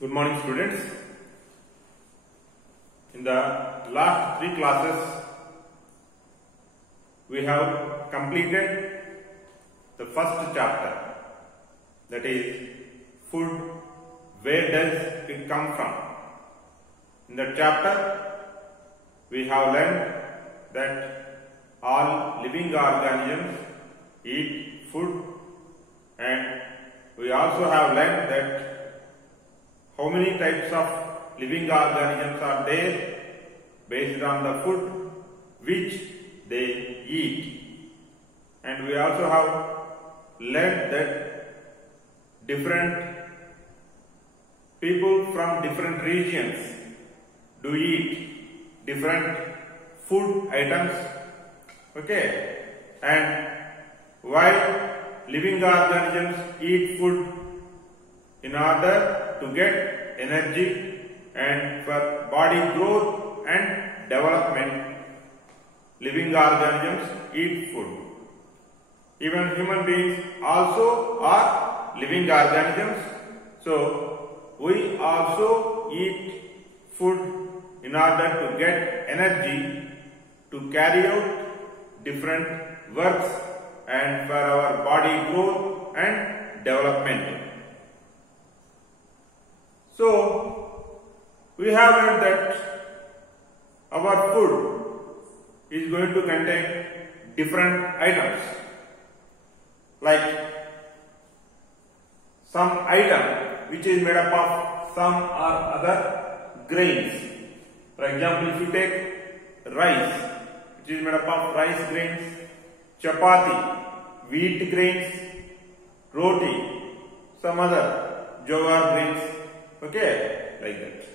Good morning, students. In the last 3 classes, we have completed the first chapter, that is food. Where does it come from? In that chapter, we have learned that all living organisms eat food, and we also have learned that how many types of living organisms are there based on the food which they eat. And we also have learned that different people from different regions do eat different food items. Okay, and while living organisms eat food in order to get energy and for body growth and development, living organisms eat food. Even human beings also are living organisms, so we also eat food in order to get energy to carry out different works and for our body growth and development. So, we have learned that our food is going to contain different items, like some item which is made up of some or other grains. For example, if you take rice, which is made up of rice grains, chapati, wheat grains, roti, some other jowar grains. Okay, like that.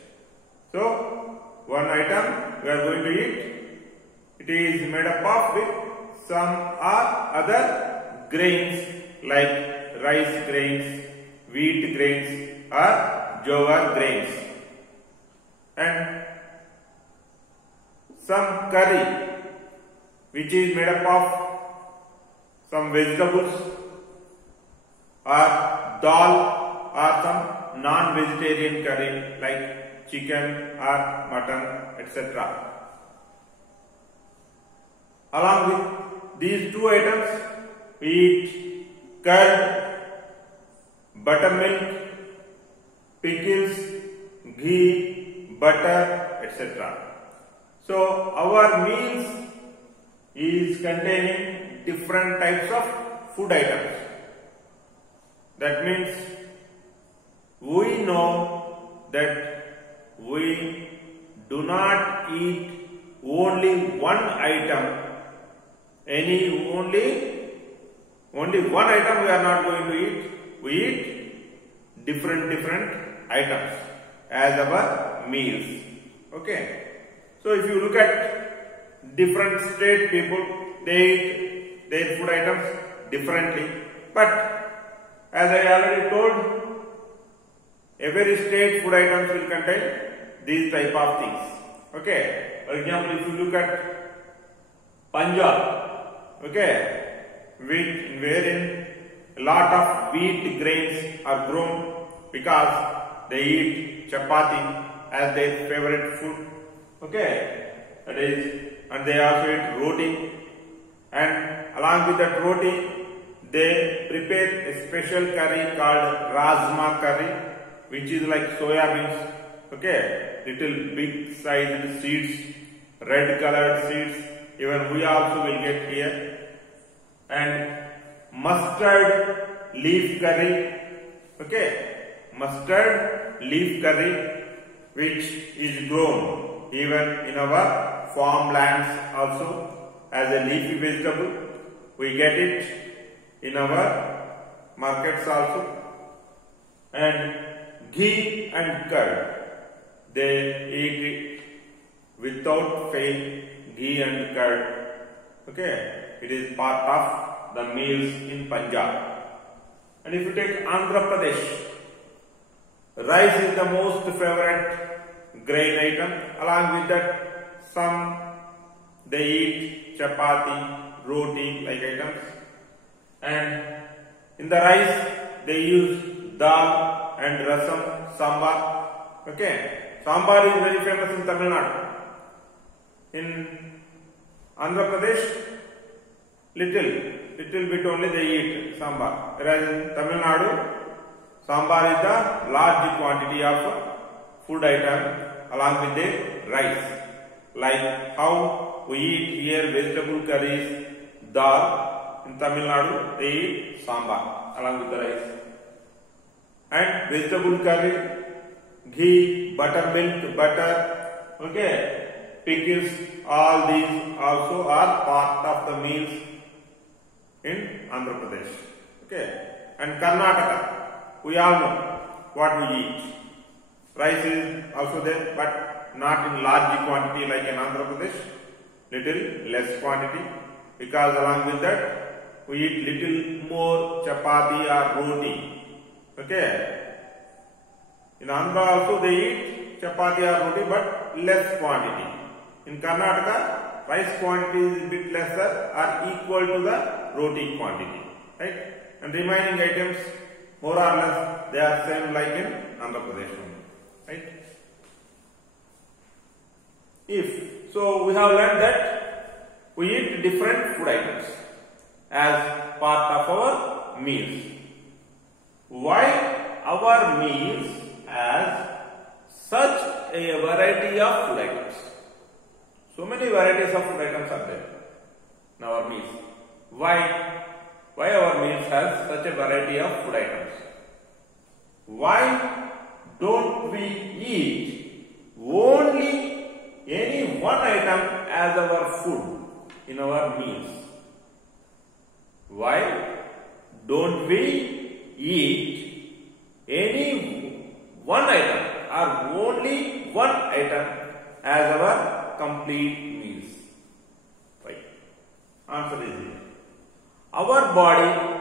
So, one item we are going to eat, it is made up of with some or other grains like rice grains, wheat grains or jowar grains. And some curry which is made up of some vegetables or dal or some non-vegetarian curry like chicken or mutton, etc. Along with these two items, we eat curd, buttermilk, pickles, ghee, butter, etc. So our meals is containing different types of food items. That means we know that we do not eat only one item, only one item we are not going to eat. We eat different items as our meals. Okay. So if you look at different state people, they eat their food items differently. But as I already told, every state food items will contain these type of things. Okay. For example, if you look at Punjab, okay, wherein a lot of wheat grains are grown because they eat chapati as their favorite food. Okay, that is, and they also eat roti, and along with that roti, they prepare a special curry called Rajma curry, which is like soya beans, okay, little big sized seeds, red colored seeds, even we also will get here, and mustard leaf curry, okay, mustard leaf curry, which is grown even in our farmlands also as a leafy vegetable. We get it in our markets also. And ghee and curd, they eat it without fail, ghee and curd. Okay, it is part of the meals in Punjab. And if you take Andhra Pradesh, rice is the most favorite grain item. Along with that, some they eat chapati, roti like items. And in the rice, they use dal and rasam, sambar. Okay, sambar is very famous in Tamil Nadu. In Andhra Pradesh, little bit only they eat sambar. Whereas in Tamil Nadu, sambar is the large quantity of food item along with the rice. Like how we eat here vegetable curries, dal. In Tamil Nadu, they eat sambar along with the rice. And vegetable curry, ghee, buttermilk, butter, okay, pickles, all these also are part of the meals in Andhra Pradesh. Okay, and Karnataka, we all know what we eat. Rice is also there, but not in large quantity like in Andhra Pradesh, little less quantity, because along with that we eat little more chapati or roti. Okay. In Andhra also they eat chapati or roti, but less quantity. In Karnataka, rice quantity is a bit lesser or equal to the roti quantity. Right? And remaining items more or less they are same like in Andhra Pradesh. Right? So we have learned that we eat different food items as part of our meals. Why our meals has such a variety of food items? So many varieties of food items are there in our meals. Why our meals has such a variety of food items? Why don't we eat only any one item as our food in our meals? Why don't we eat any one item or only one item as our complete meals? Why? Answer is here. Our body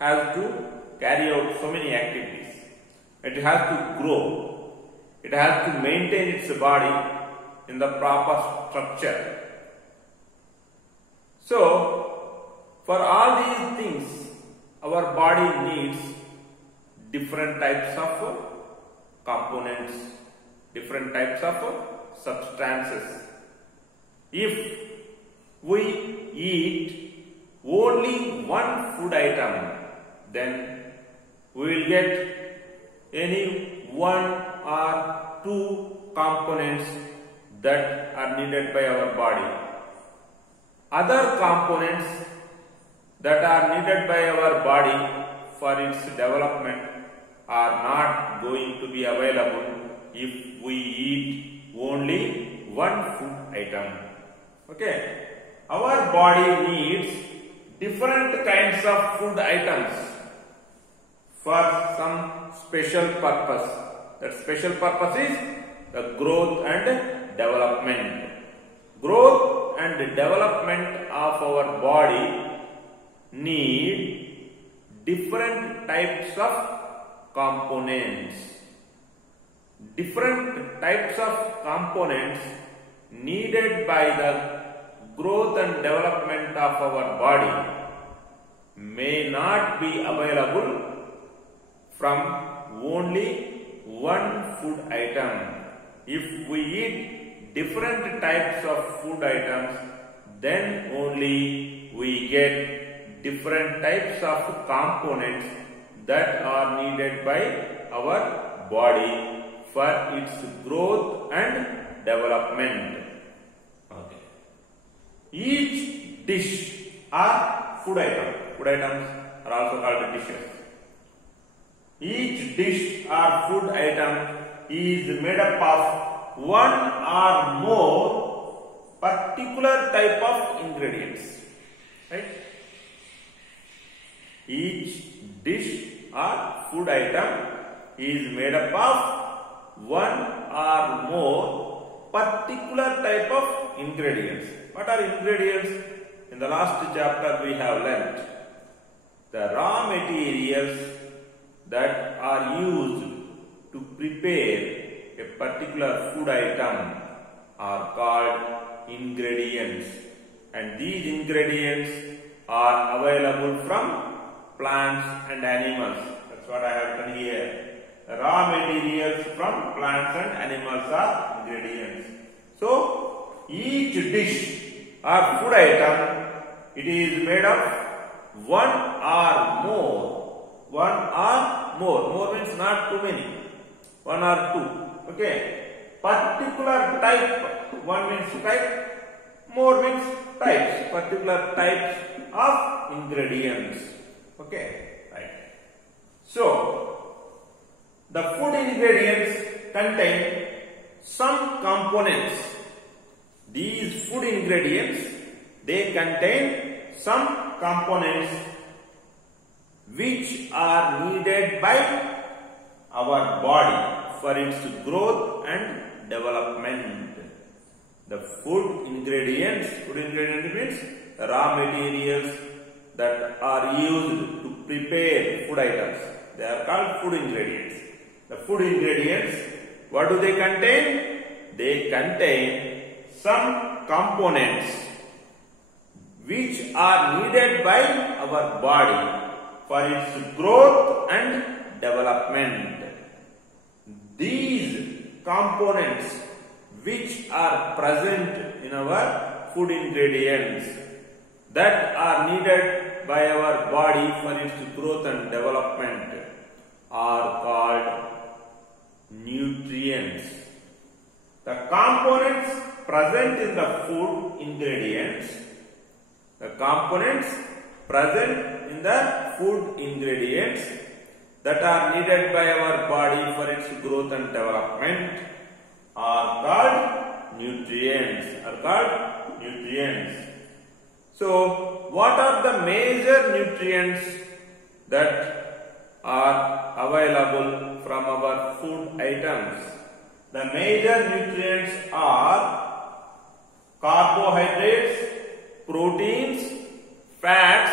has to carry out so many activities. It has to grow. It has to maintain its body in the proper structure. So, for all these things, our body needs different types of components, different types of substances. If we eat only one food item, then we will get any one or two components that are needed by our body. Other components that are needed by our body for its development are not going to be available if we eat only one food item. Okay, our body needs different kinds of food items for some special purpose. That special purpose is the growth and development. Growth and development of our body need different types of components. Different types of components needed by the growth and development of our body may not be available from only one food item. If we eat different types of food items, then only we get different types of components that are needed by our body for its growth and development. Okay. Each dish or food item. Food items are also called dishes. Each dish or food item is made up of one or more particular type of ingredients. Right? Each dish or food item is made up of one or more particular type of ingredients. What are ingredients? In the last chapter we have learnt the raw materials that are used to prepare a particular food item are called ingredients, and these ingredients are available from plants and animals. That's what I have done here. raw materials from plants and animals are ingredients. So each dish or food item, it is made of one or more. One or more. More means not too many. One or two. Okay. Particular type. One means type. More means types. Particular types of ingredients. Okay. Right. So, the food ingredients contain some components. These food ingredients, they contain some components which are needed by our body for its growth and development. The food ingredients means raw materials that are used to prepare food items. They are called food ingredients. The food ingredients, what do they contain? They contain some components which are needed by our body for its growth and development. These components which are present in our food ingredients that are needed by our body for its growth and development are called nutrients. The components present in the food ingredients, that are needed by our body for its growth and development are called nutrients. So, what are the major nutrients that are available from our food items? The major nutrients are carbohydrates, proteins, fats.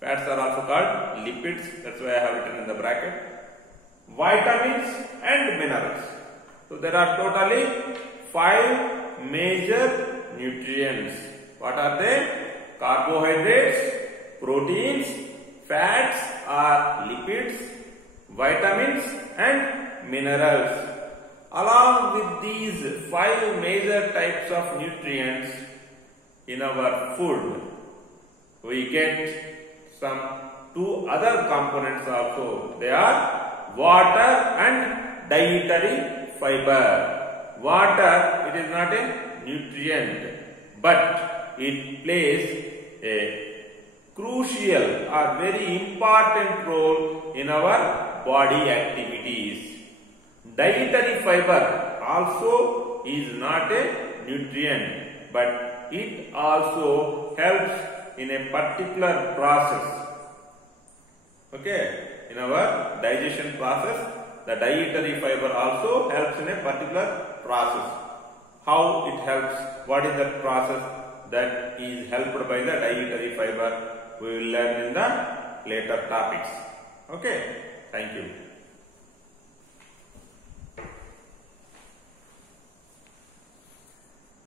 Fats are also called lipids. That's why I have written in the bracket. Vitamins and minerals. So there are totally 5 major nutrients. What are they? Carbohydrates, proteins, fats or lipids, vitamins and minerals. Along with these 5 major types of nutrients in our food, we get some 2 other components also. They are water and dietary fiber. Water, it is not a nutrient, but it plays a crucial or very important role in our body activities. Dietary fiber also is not a nutrient, but it also helps in a particular process. Okay, in our digestion process, the dietary fiber also helps in a particular process. How it helps? What is that process that is helped by the dietary fiber? We will learn in the later topics. Okay, thank you.